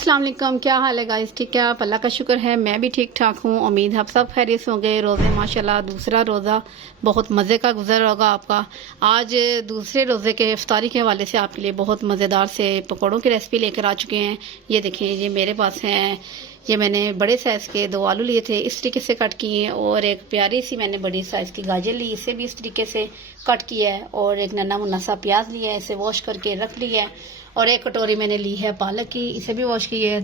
अस्सलाम वालेकुम, क्या हाल है गाइस? ठीक है, आप? अल्लाह का शुक्र है मैं भी ठीक ठाक हूँ। उम्मीद आप सब खैरियत होंगे। रोज़े माशाल्लाह दूसरा रोज़ा बहुत मज़े का गुजर होगा आपका। आज दूसरे रोज़े के इफ्तारी के हवाले से आपके लिए बहुत मज़ेदार से पकौड़ों की रेसिपी लेकर आ चुके हैं। ये देखिए, ये मेरे पास हैं। ये मैंने बड़े साइज़ के 2 आलू लिए थे, इस तरीके से कट किए हैं। और एक प्यारी सी मैंने बड़ी साइज़ की गाजर ली, इसे भी इस तरीके से कट किया है। और एक नन्हा मुन्ना सा प्याज लिया है, इसे वॉश करके रख लिया है। और एक कटोरी मैंने ली है पालक की, इसे भी वॉश की है।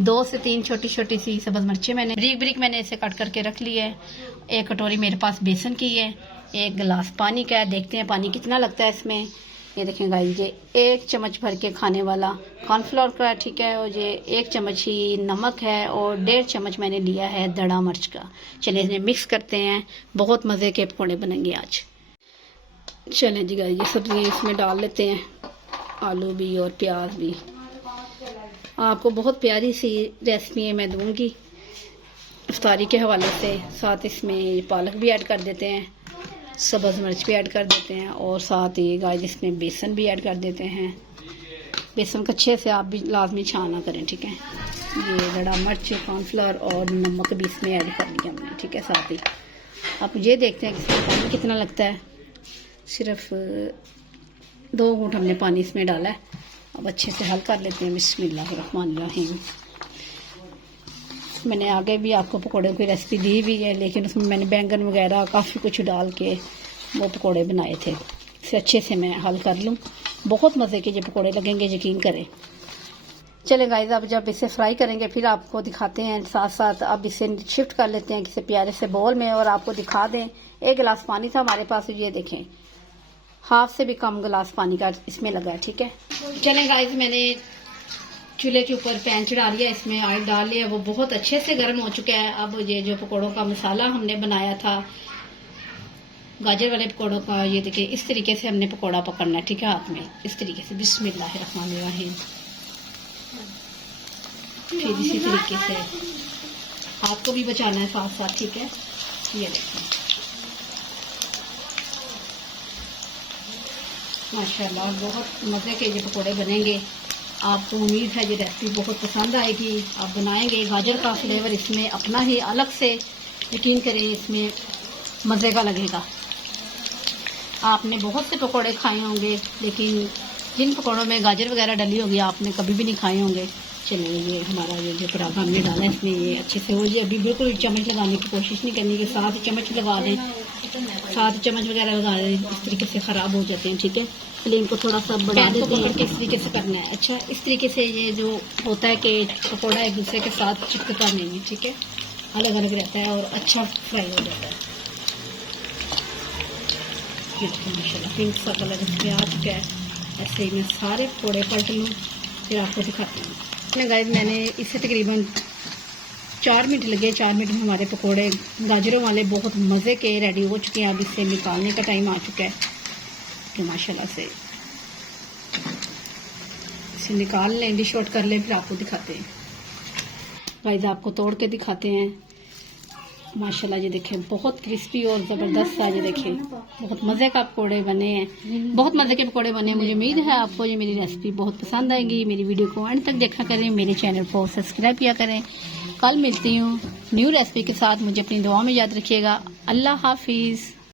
2 से 3 छोटी छोटी सी सब्ज़ मिर्चें मैंने ब्रीक ब्रीक मैंने इसे कट करके रख ली है। एक कटोरी मेरे पास बेसन की है। एक गिलास पानी का है, देखते हैं पानी कितना लगता है इसमें। ये देखें गाइस, ये 1 चम्मच भर के खाने वाला कॉर्नफ्लोर का है, ठीक है। और ये 1 चम्मच ही नमक है और 1.5 चम्मच मैंने लिया है दड़ा मिर्च का। चलिए इन्हें मिक्स करते हैं, बहुत मज़े के पकौड़े बनेंगे आज। चलें जी गाइस, ये सब्जियाँ इसमें डाल लेते हैं, आलू भी और प्याज भी। आपको बहुत प्यारी सी रेसिपी मैं दूंगी इफ्तारी के हवाले से। साथ इसमें पालक भी ऐड कर देते हैं, सब्ज़ मिर्च भी ऐड कर देते हैं और साथ ही गाइस इसमें बेसन भी ऐड कर देते हैं। बेसन को अच्छे से आप भी लाजमी छाना करें, ठीक है। ये बड़ा मिर्च, कॉर्नफ्लोर और नमक भी इसमें ऐड कर दिया हमने, ठीक है। साथ ही आप ये देखते हैं कि इसमें पानी कितना लगता है। सिर्फ 2 घूंट हमने पानी इसमें डाला है। अब अच्छे से हल कर लेते हैं। बिस्मिल्लाहिर्रहमानिर्रहीम। मैंने आगे भी आपको पकौड़ों की रेसिपी दी हुई है, लेकिन उसमें मैंने बैंगन वगैरह काफ़ी कुछ डाल के वो पकौड़े बनाए थे। इसे अच्छे से मैं हल कर लूँ, बहुत मज़े के ये पकौड़े लगेंगे, यकीन करें। चले गाइस, अब जब इसे फ्राई करेंगे फिर आपको दिखाते हैं। साथ साथ अब इसे शिफ्ट कर लेते हैं किसी प्यारे से बोल में और आपको दिखा दें। 1 गिलास पानी था हमारे पास, ये देखें हाफ से भी कम गिलास पानी का इसमें लगा है, ठीक है। चलें गाइस, मैंने चूल्हे के ऊपर पैन चढ़ा लिया, इसमें ऑयल डाल लिया, वो बहुत अच्छे से गर्म हो चुका है। अब ये जो पकौड़ों का मसाला हमने बनाया था गाजर वाले पकौड़ों का, ये देखिए इस तरीके से हमने पकौड़ा पकड़ना है, ठीक है, हाथ में इस तरीके से। बिस्मिल्लाहिर्रहमानिर्रहीम। फिर इसी तरीके से हाथ को भी बचाना है साथ साथ, ठीक है। ये देखिए माशाल्लाह बहुत मज़े के ये पकौड़े बनेंगे। आपको उम्मीद है ये रेसिपी बहुत पसंद आएगी, आप बनाएंगे। गाजर का फ्लेवर इसमें अपना ही अलग से, यकीन करें इसमें मज़े का लगेगा। आपने बहुत से पकौड़े खाए होंगे, लेकिन जिन पकौड़ों में गाजर वगैरह डली होगी आपने कभी भी नहीं खाए होंगे। चलिए, ये हमारा ये जो पराठा हमने डाला है इसमें ये अच्छे से हो जाए। अभी बिल्कुल चम्मच लगाने की कोशिश नहीं करनी कि 7 चम्मच लगा दें, 7 चम्मच वगैरह लगा दें, इस तरीके से ख़राब हो जाते हैं, ठीक है। फ्लेम को थोड़ा सा बढ़ा देते हैं, इस तरीके से करना है। अच्छा, इस तरीके से ये जो होता है कि पकौड़ा एक दूसरे के साथ चिपकता नहीं है, ठीक है, अलग अलग रहता है और अच्छा फ्राई हो जाता है। माशाल्लाह पिंक सा कलर इसमें आ चुका है। ऐसे ही मैं सारे पकौड़े पलट लूँ, फिर आपको दिखाती हूँ। गाइस, मैंने इसे तकरीबन 4 मिनट लगे। 4 मिनट में हमारे पकौड़े गाजरों वाले बहुत मज़े के रेडी हो चुके हैं। अब इसे निकालने का टाइम आ चुका है कि माशाल्लाह से इसे निकाल लें, डिश आउट कर लें, फिर आपको दिखाते हैं। गाइस, आपको तोड़ के दिखाते हैं। माशाल्लाह ये देखें बहुत क्रिस्पी और ज़बरदस्त सा, ये देखें बहुत मज़े का पकौड़े बने हैं, बहुत मज़े के पकौड़े बने हैं। मुझे उम्मीद है आपको ये मेरी रेसिपी बहुत पसंद आएगी। मेरी वीडियो को एंड तक देखा करें, मेरे चैनल को सब्सक्राइब किया करें। कल मिलती हूँ न्यू रेसिपी के साथ। मुझे अपनी दुआ में याद रखिएगा। अल्लाह हाफिज़।